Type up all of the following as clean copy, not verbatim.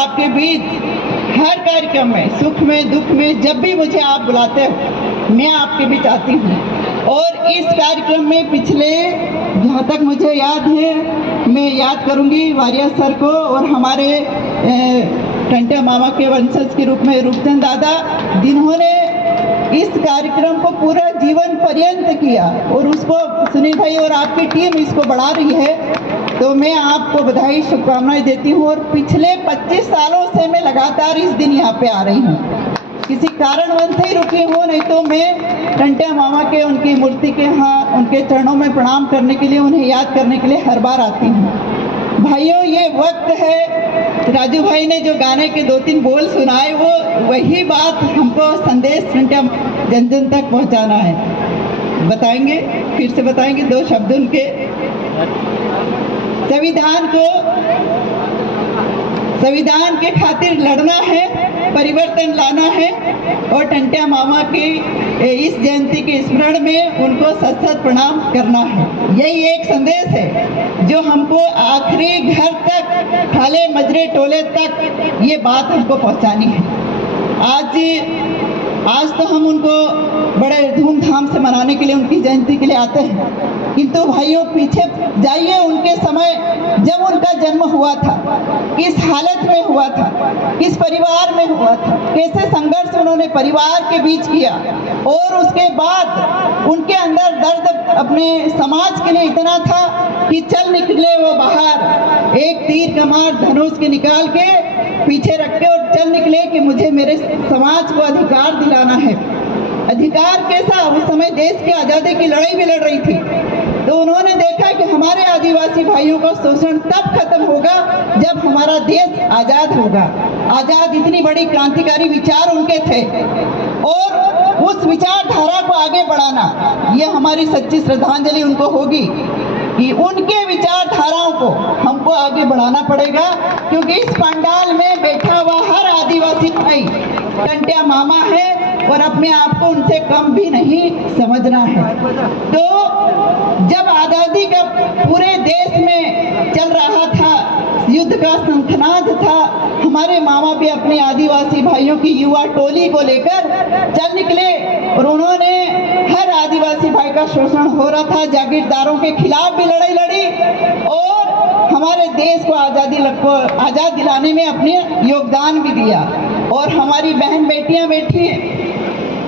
आपके बीच हर कार्यक्रम में, सुख में, दुख में, जब भी मुझे आप बुलाते हो मैं आपके बीच आती हूँ। और इस कार्यक्रम में पिछले, जहाँ तक मुझे याद है, मैं याद करूँगी वारिया सर को और हमारे टंट्या मामा के वंशज के रूप में रूपचंद दादा, जिन्होंने इस कार्यक्रम को पूरा जीवन पर्यंत किया और उसको सुनील भाई और आपकी टीम इसको बढ़ा रही है। तो मैं आपको बधाई, शुभकामनाएं देती हूँ। और पिछले 25 सालों से मैं लगातार इस दिन यहाँ पे आ रही हूँ, किसी कारणवश ही रुकी हूँ, नहीं तो मैं टंट्या मामा के, उनकी मूर्ति के यहाँ, उनके चरणों में प्रणाम करने के लिए, उन्हें याद करने के लिए हर बार आती हूँ। भाइयों, ये वक्त है, राजू भाई ने जो गाने के 2-3 बोल सुनाए, वो वही बात हमको संदेश टंट्या जन जन तक पहुँचाना है। बताएंगे, फिर से बताएंगे 2 शब्द उनके। संविधान के खातिर लड़ना है, परिवर्तन लाना है और टंट्या मामा की इस जयंती के स्मरण में उनको सत-सत प्रणाम करना है। यही एक संदेश है जो हमको आखिरी घर तक, थाले मजरे टोले तक ये बात हमको पहुंचानी है। आज तो हम उनको बड़े धूमधाम से मनाने के लिए, उनकी जयंती के लिए आते हैं, किंतु भाइयों पीछे जाइए, उनके समय जब उनका जन्म हुआ था, किस हालत में हुआ था, किस परिवार में हुआ था, कैसे संघर्ष उन्होंने परिवार के बीच किया और उसके बाद उनके अंदर दर्द अपने समाज के लिए इतना था कि चल निकले वो बाहर, एक तीर कमार धनुष के निकाल के पीछे रख के और चल निकले कि मुझे मेरे समाज को अधिकार दिलाना है। अधिकार कैसा? उस समय देश की आज़ादी की लड़ाई भी लड़ रही थी। तो उन्होंने देखा कि हमारे आदिवासी भाइयों का शोषण तब खत्म होगा जब हमारा देश आज़ाद होगा। आज़ाद, इतनी बड़ी क्रांतिकारी विचार उनके थे और उस विचारधारा को आगे बढ़ाना, ये हमारी सच्ची श्रद्धांजलि उनको होगी कि उनके विचारधाराओं को हमको आगे बढ़ाना पड़ेगा, क्योंकि इस पंडाल में बैठा हुआ हर आदिवासी भाई टंट्या मामा है और अपने आप को उनसे कम भी नहीं समझना है। तो जब आज़ादी का पूरे देश में चल रहा था, युद्ध का शंखनाद था, हमारे मामा भी अपने आदिवासी भाइयों की युवा टोली को लेकर चल निकले और उन्होंने हर आदिवासी भाई का शोषण हो रहा था, जागीरदारों के खिलाफ भी लड़ाई लड़ी और हमारे देश को आज़ाद दिलाने में अपने योगदान भी दिया। और हमारी बहन बेटियां बैठी हैं,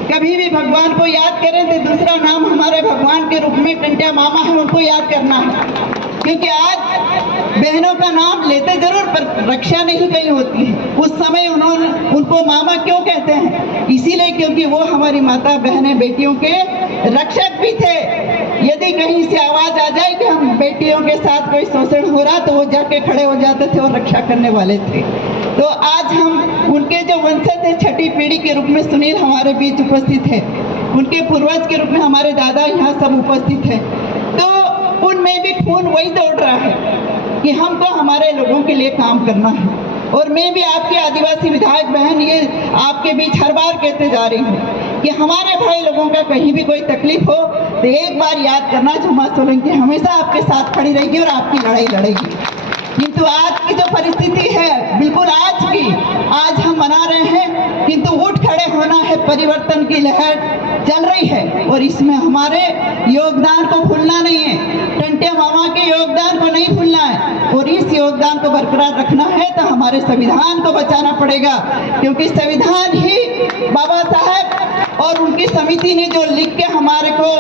कभी भी भगवान को याद करें तो दूसरा नाम हमारे भगवान के रूप में टंट्या मामा है, उनको याद करना है, क्योंकि आज बहनों का नाम लेते जरूर पर रक्षा नहीं कहीं होती है। उस समय उनको मामा क्यों कहते हैं? इसीलिए क्योंकि वो हमारी माता बहनें बेटियों के रक्षक भी थे। यदि कहीं से आवाज आ जाए कि हम बेटियों के साथ कोई शोषण हो रहा, तो वो जाके खड़े हो जाते थे और रक्षा करने वाले थे। तो आज हम उनके जो वंशज थे, 6ठी पीढ़ी के रूप में सुनील हमारे बीच उपस्थित है, उनके पूर्वज के रूप में हमारे दादा यहाँ सब उपस्थित है। तो उनमें भी खून वही दौड़ रहा है कि हमको हमारे लोगों के लिए काम करना है। और मैं भी आपकी आदिवासी विधायक बहन ये आपके बीच हर बार कहते जा रही हूँ कि हमारे भाई लोगों का कहीं भी कोई तकलीफ हो तो एक बार याद करना, झुमा सोलंकी हमेशा आपके साथ खड़ी रहेगी और आपकी लड़ाई लड़ेगी। किंतु आज की जो परिस्थिति है, बिल्कुल आज हम मना रहे हैं, किंतु उठ खड़े होना है। परिवर्तन की लहर चल रही है और इसमें हमारे योगदान को भूलना नहीं है, टंट्या मामा के योगदान को नहीं भूलना है। और इस योगदान को बरकरार रखना है तो हमारे संविधान को बचाना पड़ेगा, क्योंकि संविधान ही बाबा साहब और उनकी समिति ने जो लिख के हमारे को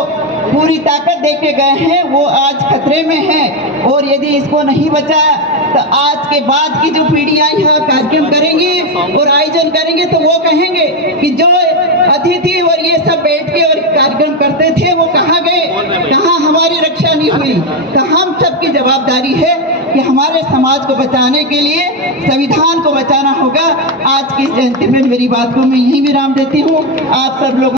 पूरी ताकत दे के गए हैं, वो आज खतरे में है। और यदि इसको नहीं बचाया तो आज के बाद की जो पीढ़ियां यहाँ कार्यक्रम करेंगी और आयोजन करेंगे तो वो कहेंगे कि जो अतिथि और ये सब बैठ के और कार्यक्रम करते थे वो कहाँ गए, कहाँ हमारी रक्षा नहीं हुई। तो हम सबकी जवाबदारी है कि हमारे समाज को बचाने के लिए संविधान को बचाना होगा। आज की इस जयंती में मेरी बात को मैं यहीं विराम देती हूँ। आप सब लोग